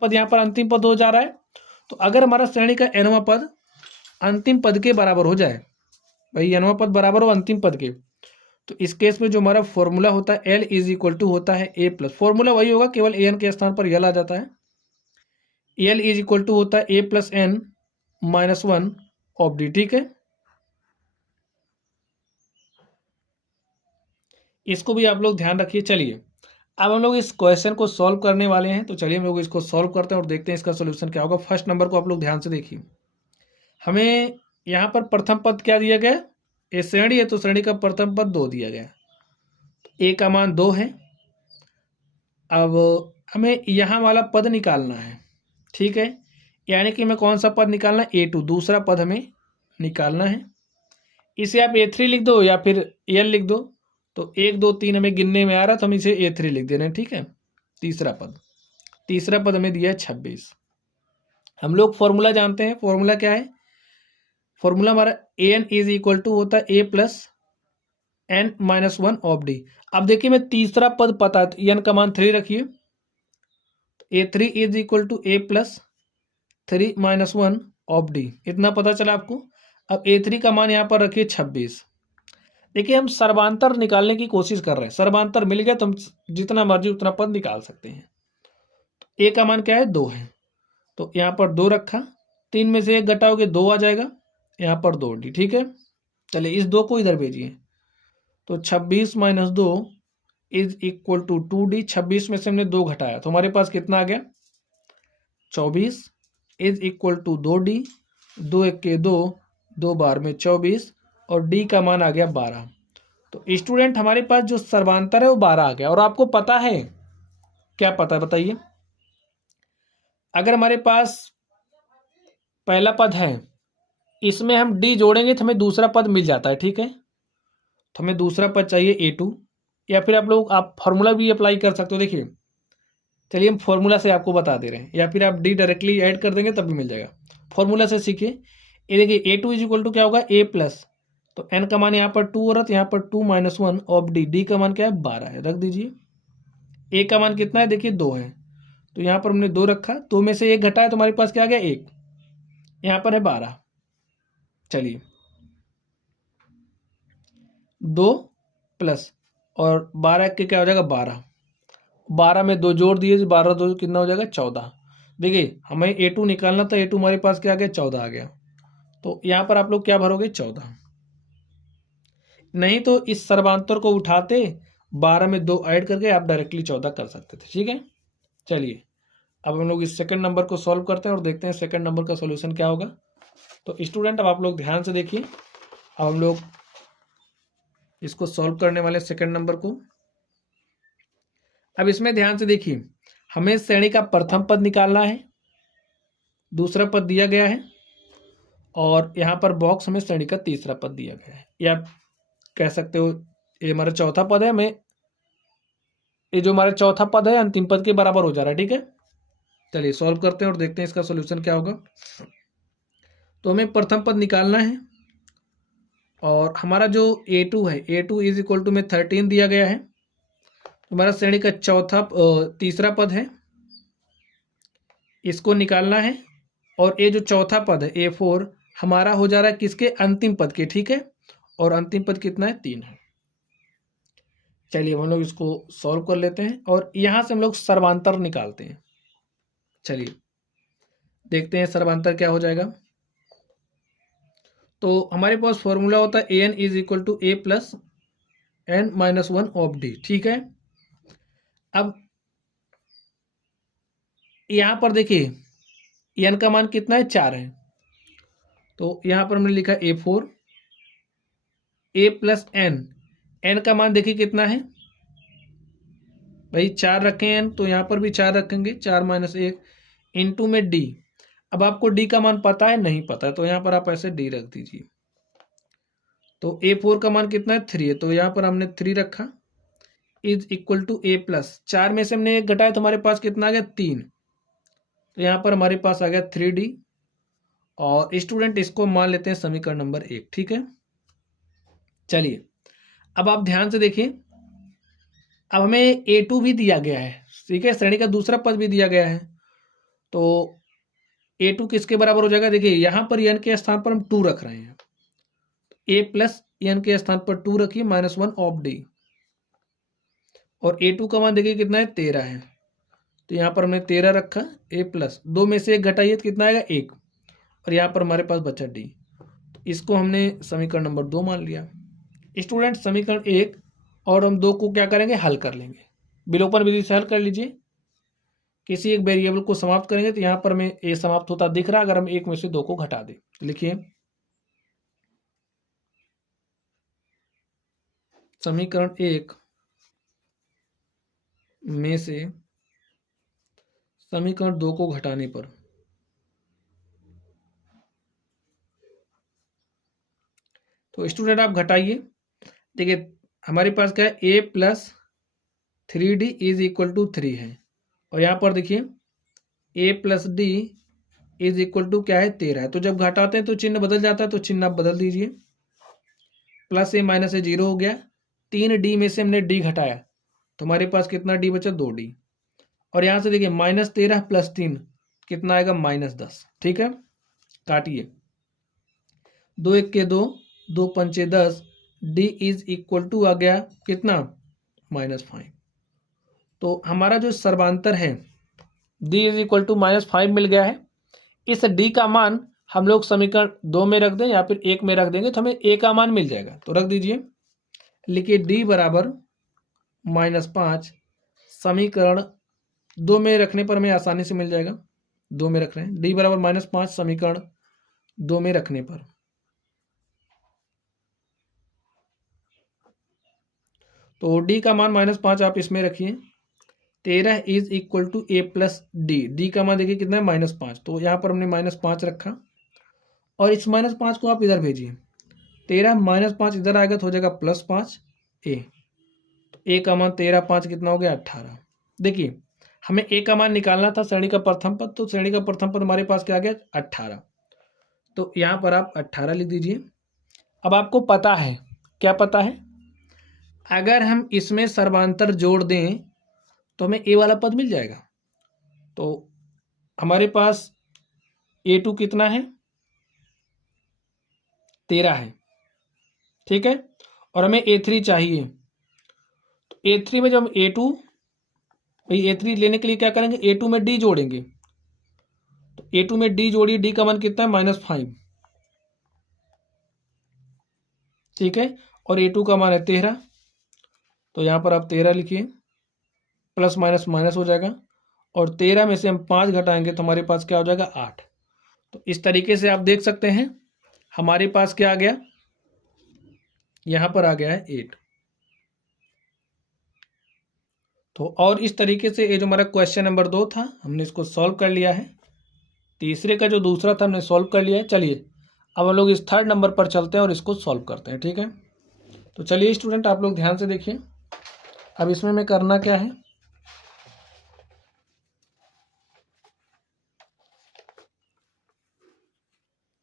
पद यहाँ पर अंतिम पद हो जा रहा है। तो अगर हमारा श्रेणी का nवां पद अंतिम पद के बराबर हो जाए, भाई nवां पद बराबर हो अंतिम पद के, तो इस केस में जो हमारा फॉर्मूला होता है L इज इक्वल टू होता है A प्लस, फॉर्मूला वही होगा, केवल an के स्थान पर L आ जाता है। L इज इक्वल टू होता है A plus n minus 1 of D, ठीक है। इसको भी आप लोग ध्यान रखिए। चलिए अब हम लोग इस क्वेश्चन को सॉल्व करने वाले हैं, तो चलिए हम लोग इसको सॉल्व करते हैं और देखते हैं इसका सोल्यूशन क्या होगा। फर्स्ट नंबर को आप लोग ध्यान से देखिए। हमें यहाँ पर प्रथम पद क्या दिया गया, ये श्रेणी है तो श्रेणी का प्रथम पद 2 दिया गया, ए का मान 2 है। अब हमें यहाँ वाला पद निकालना है, ठीक है, यानी कि हमें कौन सा पद निकालना है, A2, दूसरा पद हमें निकालना है। इसे आप A3 लिख दो या फिर L लिख दो, तो 1 2 3 हमें गिनने में आ रहा, तो हम इसे A3 लिख दे रहे हैं, ठीक है। तीसरा पद हमें दिया है 26। हम लोग फॉर्मूला जानते हैं, फॉर्मूला क्या है, फॉर्मूला हमारा an इज इक्वल टू होता है A plus n minus 1 of D. अब देखिए मैं तीसरा पद पता है, तो n का मान 3 रखिए, A3 is equal to A plus 3 minus 1 of D, इतना पता चला आपको। अब A3 का मान यहाँ पर रखिए 26। देखिए हम सर्वांतर निकालने की कोशिश कर रहे हैं, सर्वांतर मिल गया तो हम जितना मर्जी उतना पद निकाल सकते हैं। तो A का मान क्या है, 2 है, तो यहाँ पर 2 रखा, 3 में से 1 घटाओगे 2 आ जाएगा, यहाँ पर 2D, ठीक है। चलिए इस 2 को इधर भेजिए, तो 26 minus 2 is equal to 2D। 26 में से हमने 2 घटाया तो हमारे पास कितना आ गया, 24 इज इक्वल टू 2D, 2 1 के 2, 2 बार में 24 और D का मान आ गया 12। तो स्टूडेंट हमारे पास जो सर्वांतर है वो 12 आ गया। और आपको पता है क्या, पता है बताइए, अगर हमारे पास पहला पद है, इसमें हम D जोड़ेंगे तो हमें दूसरा पद मिल जाता है, ठीक है। तो हमें दूसरा पद चाहिए A2, या फिर आप फॉर्मूला भी अप्लाई कर सकते हो। देखिए चलिए हम फॉर्मूला से आपको बता दे रहे हैं, या फिर आप D डायरेक्टली ऐड कर देंगे तब भी मिल जाएगा। फॉर्मूला से सीखिए। ये देखिए A2 इज इक्वल टू क्या होगा, A प्लस, तो n का मान यहाँ पर 2 हो रहा था, यहाँ पर 2 माइनस 1 ऑफ D, D का मान क्या है 12 है, रख दीजिए। A का मान कितना है, देखिए 2 है, तो यहाँ पर हमने 2 रखा, 2 में से 1 घटाया तो हमारे पास क्या आ गया 1, यहाँ पर है 12। चलिए 2 प्लस और 12 के क्या हो जाएगा 12, 12 में 2 जोड़ दिए, 12 2 कितना हो जाएगा 14। देखिए हमें A2 निकालना था, A2 हमारे पास क्या आ गया 14 आ गया, तो यहाँ पर आप लोग क्या भरोगे 14। नहीं तो इस सर्वांतर को उठाते 12 में 2 ऐड करके आप डायरेक्टली 14 कर सकते थे, ठीक है। चलिए अब हम लोग इस सेकंड नंबर को सॉल्व करते हैं और देखते हैं सेकंड नंबर का सॉल्यूशन क्या होगा। तो स्टूडेंट अब आप लोग ध्यान से देखिए, अब हम लोग इसको सॉल्व करने वाले सेकंड नंबर को। अब इसमें ध्यान से देखिए, हमें श्रेणी का प्रथम पद निकालना है, दूसरा पद दिया गया है, और यहाँ पर बॉक्स में श्रेणी का तीसरा पद दिया गया है, या कह सकते हो ये हमारा चौथा पद है। हमें ये जो हमारा चौथा पद है अंतिम पद के बराबर हो जा रहा है, ठीक है। चलिए सॉल्व करते हैं और देखते हैं इसका सोल्यूशन क्या होगा। तो हमें प्रथम पद निकालना है, और हमारा जो A2 है, A2 इज इक्वल टू में 13 दिया गया है, हमारा श्रेणी का तीसरा पद है, इसको निकालना है। और ये जो चौथा पद है A4 हमारा हो जा रहा है किसके, अंतिम पद के, ठीक है। और अंतिम पद कितना है, 3 है। चलिए हम लोग इसको सॉल्व कर लेते हैं और यहाँ से हम लोग सर्वांतर निकालते हैं। चलिए देखते हैं सर्वांतर क्या हो जाएगा। तो हमारे पास फॉर्मूला होता है an is equal to A plus n minus 1 of D, ठीक है। अब यहाँ पर देखिए n का मान कितना है, 4 है, तो यहाँ पर हमने लिखा A4 A प्लस n का मान देखिए कितना है भाई, 4 रखें n, तो यहाँ पर भी 4 रखेंगे, 4 माइनस 1 इंटू में D। अब आपको D का मान पता है, नहीं पता है, तो यहाँ पर आप ऐसे D रख दीजिए। तो A4 का मान कितना है, 3 है, तो यहाँ पर हमने 3 रखा, is equal to A plus, 4 में से हमने 1 घटाया तो हमारे पास कितना आ गया 3, तो यहाँ पर हमारे पास आ गया 3D। और स्टूडेंट इसको मान लेते हैं समीकरण नंबर 1, ठीक है। चलिए अब आप ध्यान से देखिए, अब हमें A2 भी दिया गया है, ठीक है, श्रेणी का दूसरा पद भी दिया गया है। तो A2 किसके बराबर हो जाएगा? देखिए यहाँ पर n के स्थान पर हम 2 रख रहे हैं, A प्लस n के स्थान पर 2 रखिए -1 ऑफ डी, और A2 का मान देखिए कितना है? 13 है, तो यहाँ पर हमने 13 रखा, A प्लस 2 में से 1 घटाइए तो कितना आएगा? 1, और यहाँ पर हमारे पास बचा डी। इसको हमने समीकरण नंबर 2 मान लिया। स्टूडेंट समीकरण 1 और हम 2 को क्या करेंगे? हल कर लेंगे। विलोपन विधि से हल कर लीजिए। किसी एक वेरिएबल को समाप्त करेंगे तो यहाँ पर हमें ए समाप्त होता दिख रहा है, अगर हम 1 में से 2 को घटा दें। लिखिए समीकरण 1 में से समीकरण 2 को घटाने पर तो स्टूडेंट आप घटाइए। देखिए हमारे पास क्या है? A plus 3d is equal to 3 है, और यहाँ पर देखिए a plus d is equal to क्या है? 13 है। तो जब घटाते हैं तो चिन्ह बदल जाता है, तो चिन्ह आप बदल दीजिए। प्लस ए माइनस ए 0 हो गया, 3d में से हमने d घटाया तो हमारे पास कितना d बचा? 2d, और यहाँ से देखिए -13 प्लस 3 कितना आएगा? -10। ठीक है, काटिए। 2 1 के 2, 2 पंचे 10, d इज इक्वल टू आ गया कितना? -5। तो हमारा जो सर्वांतर है d इज इक्वल टू -5 मिल गया है। इस d का मान हम लोग समीकरण 2 में रख दें या फिर 1 में रख देंगे तो हमें a का मान मिल जाएगा, तो रख दीजिए। लिखिए d बराबर -5, समीकरण 2 में रखने पर हमें आसानी से मिल जाएगा। 2 में रख रहे हैं, d बराबर -5 समीकरण 2 में रखने पर, तो d का मान -5 आप इसमें रखिए। 13 is equal to a plus D का मान देखिए कितना है? -5, तो यहाँ पर हमने -5 रखा, और इस -5 को आप इधर भेजिए। 13 -5 इधर आएगा तो हो जाएगा +5 a, तो a का मान 13 5 कितना हो गया? 18। देखिए हमें a का मान निकालना था श्रेणी का प्रथम पद, तो श्रेणी का प्रथम पद हमारे पास क्या आ गया? 18, तो यहाँ पर आप 18 लिख दीजिए। अब आपको पता है, क्या पता है? अगर हम इसमें सर्वांतर जोड़ दें तो हमें a वाला पद मिल जाएगा। तो हमारे पास a2 कितना है? 13 है, ठीक है, और हमें a3 चाहिए। तो a3 में जब हम a3 लेने के लिए क्या करेंगे? a2 में d जोड़ेंगे, तो a2 में d जोड़िए, d का मान कितना है? -5, ठीक है, और a2 का मान है 13, तो यहाँ पर आप 13 लिखिए, प्लस माइनस माइनस हो जाएगा, और 13 में से हम 5 घटाएंगे तो हमारे पास क्या हो जाएगा? 8। तो इस तरीके से आप देख सकते हैं हमारे पास क्या आ गया? यहाँ पर आ गया है 8। तो और इस तरीके से ये जो हमारा क्वेश्चन नंबर 2 था हमने इसको सॉल्व कर लिया है। तीसरे का जो दूसरा था हमने सॉल्व कर लिया है। चलिए अब हम लोग इस थर्ड नंबर पर चलते हैं और इसको सॉल्व करते हैं, ठीक है। तो चलिए स्टूडेंट आप लोग ध्यान से देखिए, अब इसमें हमें करना क्या है।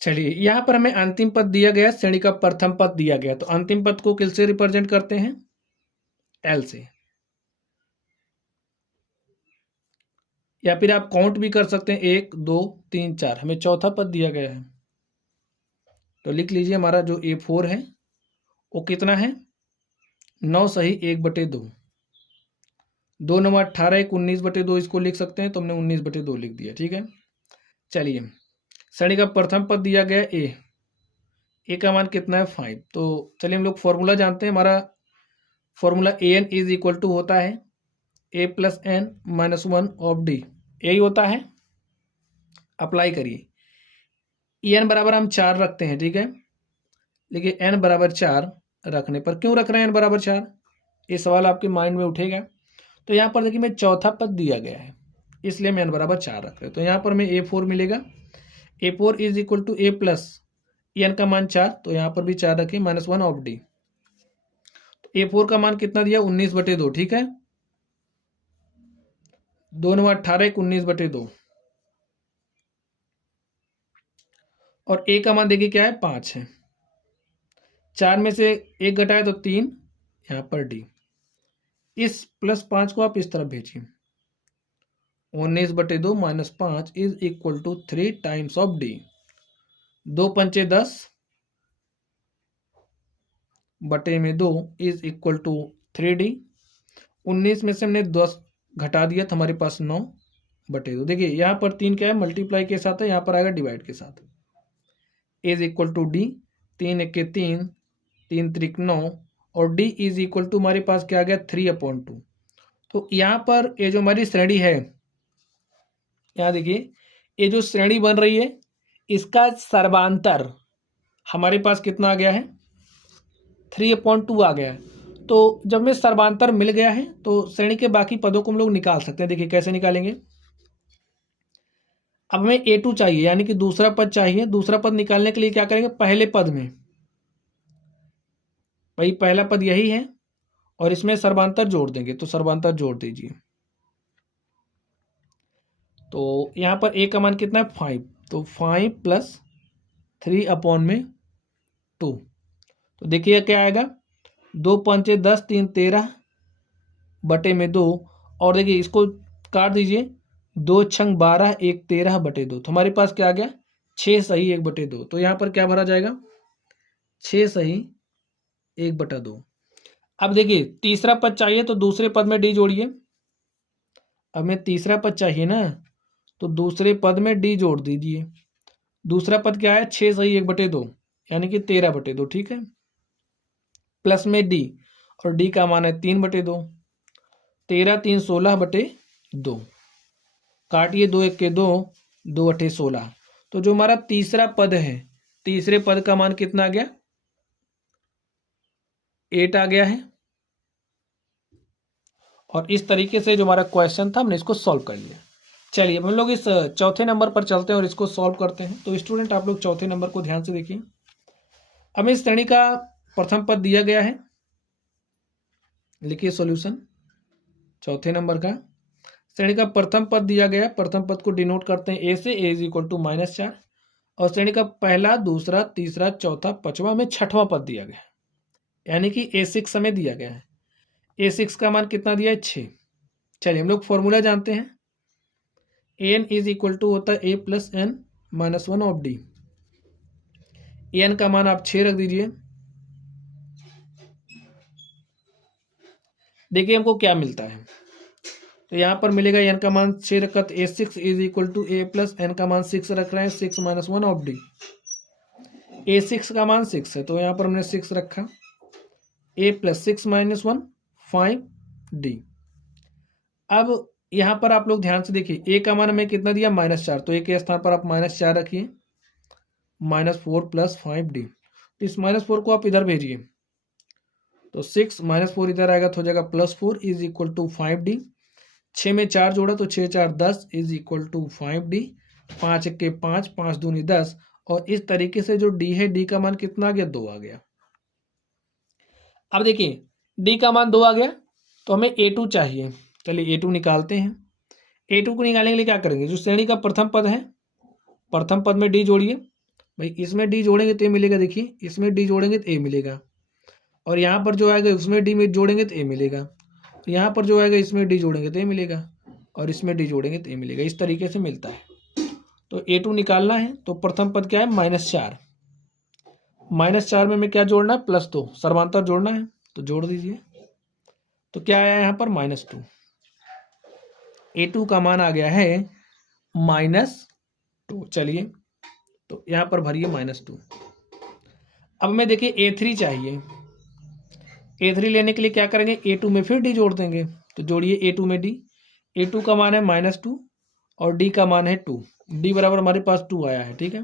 चलिए यहाँ पर हमें अंतिम पद दिया गया, श्रेणी का प्रथम पद दिया गया, तो अंतिम पद को किस से रिप्रेजेंट करते हैं? एल से, या फिर आप काउंट भी कर सकते हैं 1 2 3 4। हमें चौथा पद दिया गया है, तो लिख लीजिए हमारा जो A4 है वो कितना है? 9 सही 1/2, 2 9 18 1 19/2 इसको लिख सकते हैं, तो हमने 19/2 लिख दिया, ठीक है। चलिए श्रेणी का प्रथम पद दिया गया ए का मान कितना है? 5। तो चलिए हम लोग फॉर्मूला जानते हैं। हमारा formula an is equal to होता है a plus n minus 1 of D, यही होता है। अप्लाई करिए। n बराबर हम 4 रखते हैं, ठीक है। देखिए n बराबर 4 रखने पर, क्यों रख रहे हैं n बराबर 4? ये सवाल आपके माइंड में उठेगा। तो यहाँ पर देखिए मैं चौथा पद दिया गया है, इसलिए मैं n बराबर 4 रख रहे हैं। तो यहाँ पर हमें A4 मिलेगा। A4 is equal to a plus n का मान 4, तो यहाँ पर भी 4 रखें, -1 ऑफ डी। तो A4 का मान कितना दिया? 19/2, ठीक है। 2 9 18 1 19/2, और a का मान देखिए क्या है? 5 है। 4 में से 1 घटाए तो 3, यहाँ पर डी। इस +5 को आप इस तरफ भेजिए, 19/2 minus 5 is equal to 3 times of D. 2 पंचे 10 बटे में 2 इज इक्वल टू 3D। 19 में से हमने 10 घटा दिया तो हमारे पास 9/2। देखिए यहाँ पर 3 क्या है, मल्टीप्लाई के साथ है, यहाँ पर आएगा डिवाइड के साथ। इज इक्वल टू डी, 3 1 के 3, 3 त्रिक 9, और डी इज इक्वल टू हमारे पास क्या आ गया 3/2। तो यहाँ पर ये जो हमारी श्रेणी है, यहाँ देखिए ये जो श्रेणी बन रही है इसका सर्वांतर हमारे पास कितना आ गया है 3/2 आ गया है। तो जब में सर्वांतर मिल गया है तो श्रेणी के बाकी पदों को हम लोग निकाल सकते हैं। देखिए कैसे निकालेंगे। अब हमें A2 चाहिए, यानी कि दूसरा पद चाहिए। दूसरा पद निकालने के लिए क्या करेंगे, पहले पद में, भाई पहला पद यही है और इसमें सर्वांतर जोड़ देंगे, तो सर्वांतर जोड़ दीजिए। तो यहाँ पर A का मान कितना है 5, तो 5 + 3/2। तो देखिए क्या आएगा, 2 पंचे 10, 3 13 बटे में 2, और देखिए इसको काट दीजिए, 2 छंग 12, 1 13/2। तो हमारे पास क्या आ गया 6 सही 1/2। तो यहाँ पर क्या भरा जाएगा 6 सही 1/2। अब देखिए तीसरा पद चाहिए तो दूसरे पद में डी जोड़िए। अब हमें तीसरा पद चाहिए ना, तो दूसरे पद में डी जोड़ दीजिए। दूसरा पद क्या है 6 सही 1/2, यानी कि 13/2, ठीक है। प्लस में डी, और डी का मान है 3/2। 13 3 16/2, काटिए 2 1 के 2, 2 8 16। तो जो हमारा तीसरा पद है, तीसरे पद का मान कितना आ गया 8 आ गया है। और इस तरीके से जो हमारा क्वेश्चन था हमने इसको सॉल्व कर लिया। चलिए हम लोग इस चौथे नंबर पर चलते हैं और इसको सॉल्व करते हैं। तो स्टूडेंट आप लोग चौथे नंबर को ध्यान से देखिए। हमें इस श्रेणी का प्रथम पद दिया गया है, लिखिए सॉल्यूशन। चौथे नंबर का श्रेणी का प्रथम पद दिया गया है। प्रथम पद को डिनोट करते हैं ए से, a इज इक्वल टू -4। और श्रेणी का पहला, दूसरा, तीसरा, चौथा, पांचवा में छठवां पद दिया गया है, यानी कि A6 हमें दिया गया है। A6 का मान कितना दिया है 6। चलिए हम लोग फॉर्मूला जानते हैं। an इज इक्वल टू होता है a + n - 1 of D. an का मान आप 6 रख दीजिए। देखिए हमको क्या मिलता है, तो यहाँ पर मिलेगा n का मान 6 रखा, तो A6 is equal to a + n का मान 6 रख रहे हैं, 6 - 1 ऑफ डी। A6 का मान 6 है, तो यहाँ पर हमने 6 रखा। a + 6 - 1 5D। अब यहाँ पर आप लोग ध्यान से देखिए, a का मान हमें कितना दिया -4, तो a के स्थान पर आप -4 रखिए। -4 + 5D, तो इस -4 को आप इधर भेजिए, तो 6 -4 इधर आएगा तो हो जाएगा +4 इज इक्वल टू 5D। 6 में 4 जोड़ा तो 6 4 10 इज इक्वल टू 5D। 5 1 के 5, 5 दूनी 10, और इस तरीके से जो D है, D का मान कितना आ गया 2 आ गया। अब देखिए D का मान 2 आ गया, तो हमें A2 चाहिए। चलिए A2 निकालते हैं। A2 को निकालने के लिए क्या करेंगे, जो श्रेणी का प्रथम पद है, प्रथम पद में D जोड़िए। भाई इसमें D जोड़ेंगे तो A मिलेगा, देखिए इसमें D जोड़ेंगे तो A मिलेगा, और यहाँ पर जो आएगा उसमें D में जोड़ेंगे तो A मिलेगा, यहाँ पर जो आएगा इसमें D जोड़ेंगे तो A मिलेगा, और इसमें D जोड़ेंगे तो A मिलेगा। इस तरीके से मिलता है। तो A2 निकालना है, तो प्रथम पद क्या है -4। -4 में हमें क्या जोड़ना है +2, सर्वांतर जोड़ना है, तो जोड़ दीजिए। तो क्या आया यहाँ पर -2। A2 का मान आ गया है -2। चलिए तो यहाँ पर भरिए -2। अब हमें देखिए A3 चाहिए। A3 लेने के लिए क्या करेंगे, A2 में फिर D जोड़ देंगे, तो जोड़िए A2 में D। A2 का मान है -2 और D का मान है 2। D बराबर हमारे पास 2 आया है, ठीक है।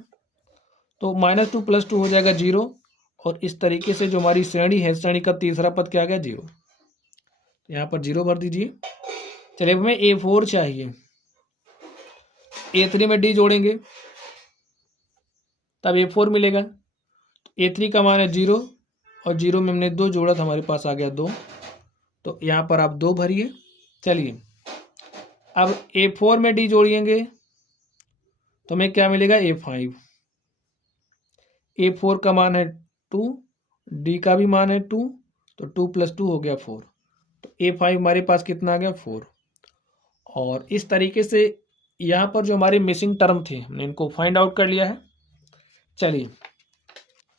तो -2 + 2 हो जाएगा 0, और इस तरीके से जो हमारी श्रेणी है, श्रेणी का तीसरा पद क्या आ गया 0। यहाँ पर 0 भर दीजिए। चलिए हमें A4 चाहिए। A3 में D जोड़ेंगे तब A4 मिलेगा। A3 का मान है 0, और 0 में हमने 2 जोड़ा तो हमारे पास आ गया 2, तो यहाँ पर आप 2 भरिए। चलिए अब A4 में D जोड़िएंगे तो हमें क्या मिलेगा A5। A4 का मान है 2, D का भी मान है 2, तो 2 + 2 हो गया 4, तो A5 हमारे पास कितना आ गया 4। और इस तरीके से यहाँ पर जो हमारी मिसिंग टर्म थी हमने इनको फाइंड आउट कर लिया है। चलिए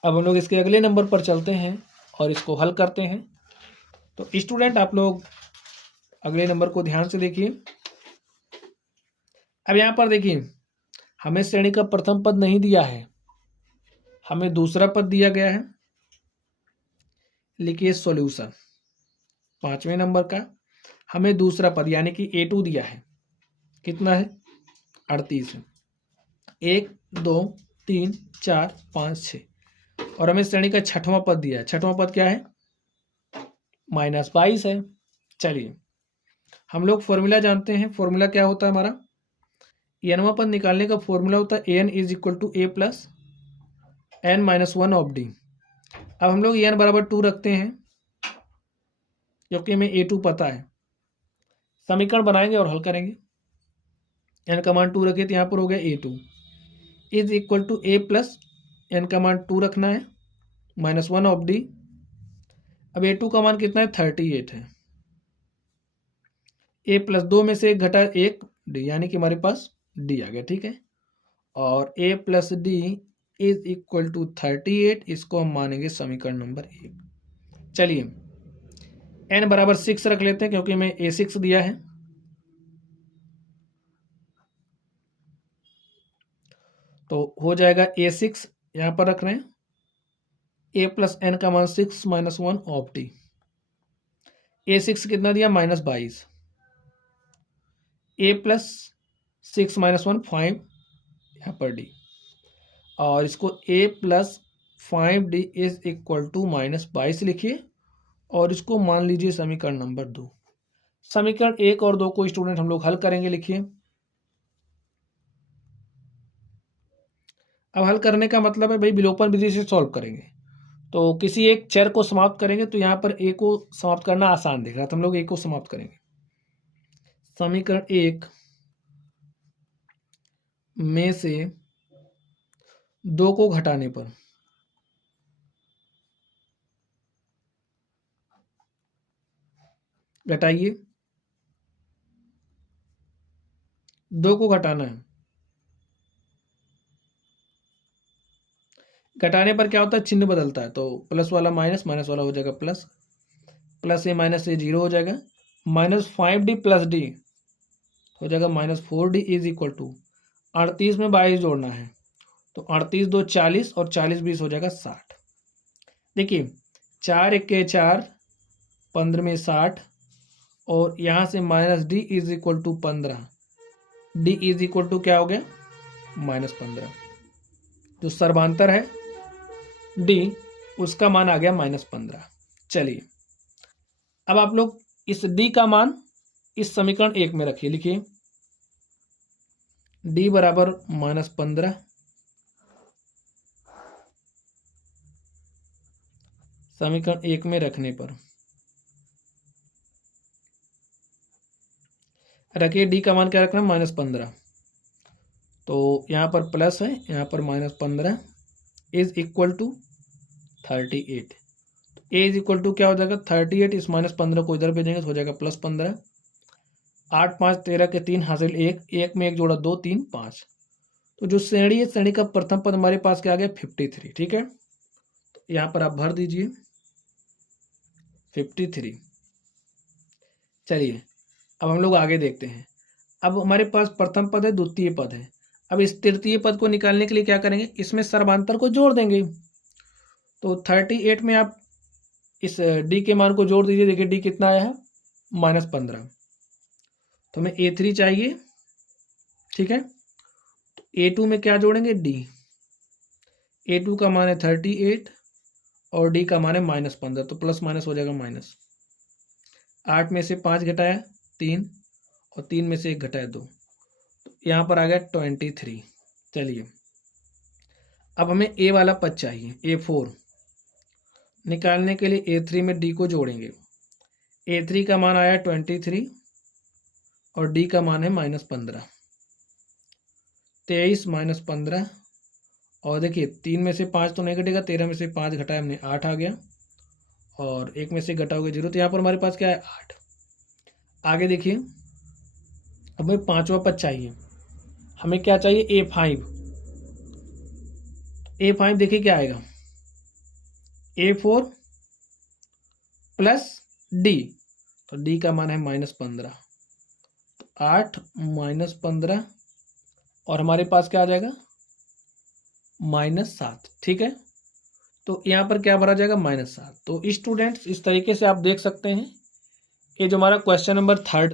अब हम लोग इसके अगले नंबर पर चलते हैं और इसको हल करते हैं। तो स्टूडेंट आप लोग अगले नंबर को ध्यान से देखिए। अब यहाँ पर देखिए हमें श्रेणी का प्रथम पद नहीं दिया है, हमें दूसरा पद दिया गया है। लिखिए सॉल्यूशन 5वें नंबर का हमें दूसरा पद यानी कि A2 दिया है। कितना है? 38 है। 1 2 3 4 5 6 और हमें श्रेणी का छठवां पद दिया है। छठवां पद क्या है? -22 है। चलिए हम लोग फॉर्मूला जानते हैं। फॉर्मूला क्या होता है हमारा? n वां पद निकालने का फॉर्मूला होता है an = a + n-1 of d। अब हम लोग n = 2 रखते हैं क्योंकि हमें A2 पता है। समीकरण बनाएंगे और हल करेंगे। n का मान 2 रखे तो यहाँ पर हो गया A2 = a + n का मान 2 रखना है -1 ऑफ d। अब A2 का मान कितना है? 38 है। a + 2 में से एक घटा 1 d यानी कि हमारे पास d आ गया। ठीक है, और a + d = 38, इसको हम मानेंगे समीकरण नंबर 1। चलिए n = 6 रख लेते हैं क्योंकि हमें A6 दिया है। तो हो जाएगा A6 यहाँ पर रख रहे हैं a + n का मान 6 - 1 ऑफ d। A6 कितना दिया? -22। a + 6 - 1 5 यहाँ पर d, और इसको a + 5d = -22 लिखिए और इसको मान लीजिए समीकरण नंबर 2। समीकरण 1 और 2 को स्टूडेंट हम लोग हल करेंगे। लिखिए अब हल करने का मतलब है भाई विलोपन विधि से सॉल्व करेंगे। तो किसी एक चर को समाप्त करेंगे तो यहाँ पर a को समाप्त करना आसान दिख रहा है तो हम लोग a को समाप्त करेंगे। समीकरण 1 में से 2 को घटाने पर घटाइए, 2 को घटाना है। घटाने पर क्या होता है? चिन्ह बदलता है। तो प्लस वाला माइनस, माइनस वाला हो जाएगा प्लस, प्लस से माइनस से 0 हो जाएगा। -5d + d हो जाएगा -4d = 38 में 22 जोड़ना है तो 38 2 40 और 40 20 हो जाएगा 60। देखिए 4 1 के 4, 15 में 60 और यहाँ से -d = 15, d = क्या हो गया? -15। जो सर्वांतर है d उसका मान आ गया -15। चलिए अब आप लोग इस d का मान इस समीकरण 1 में रखिए। लिखिए d = -15 समीकरण 1 में रखने पर रखिए d का मान क्या रखना? -15। तो यहाँ पर प्लस है, यहाँ पर -15 = 38। a = क्या हो जाएगा? 38। इस -15 को इधर भेजेंगे तो हो जाएगा +15। 8 5 13 के 3 हासिल 1, 1 में 1 जोड़ा 2 3 5। तो जो श्रेणी है श्रेणी का प्रथम पद हमारे पास क्या आ गया? 53। ठीक है, तो यहाँ पर आप भर दीजिए 53। चलिए अब हम लोग आगे देखते हैं। अब हमारे पास प्रथम पद है, द्वितीय पद है। अब इस तृतीय पद को निकालने के लिए क्या करेंगे? इसमें सर्वांतर को जोड़ देंगे। तो 38 में आप इस d के मान को जोड़ दीजिए। देखिए d कितना आया है? -15। तो हमें A3 चाहिए। ठीक है, तो A2 में क्या जोड़ेंगे? d। A2 का मान है 38 और d का मान है -15, तो प्लस माइनस हो जाएगा माइनस। 8 में से 5 घटाया 3 और 3 में से 1 घटाया 2, तो यहाँ पर आ गया 23। चलिए अब हमें a वाला पद चाहिए, A4। निकालने के लिए A3 में d को जोड़ेंगे। A3 का मान आया 23 और d का मान है -15। 23 - 15 और देखिए 3 में से 5 तो नहीं घटेगा, 13 में से 5 घटाया हमने 8 आ गया और 1 में से घटाओगे 0, तो यहाँ पर हमारे पास क्या है? 8। आगे देखिए अब हमें 5वां पद चाहिए। हमें क्या चाहिए? A5। A5 देखिए क्या आएगा, A4 प्लस D, तो D का मान है -15, तो 8 - 15 और हमारे पास क्या आ जाएगा? -7। ठीक है, तो यहाँ पर क्या भरा जाएगा? -7। तो स्टूडेंट्स इस तरीके से आप देख सकते हैं कि जो हमारा क्वेश्चन नंबर 3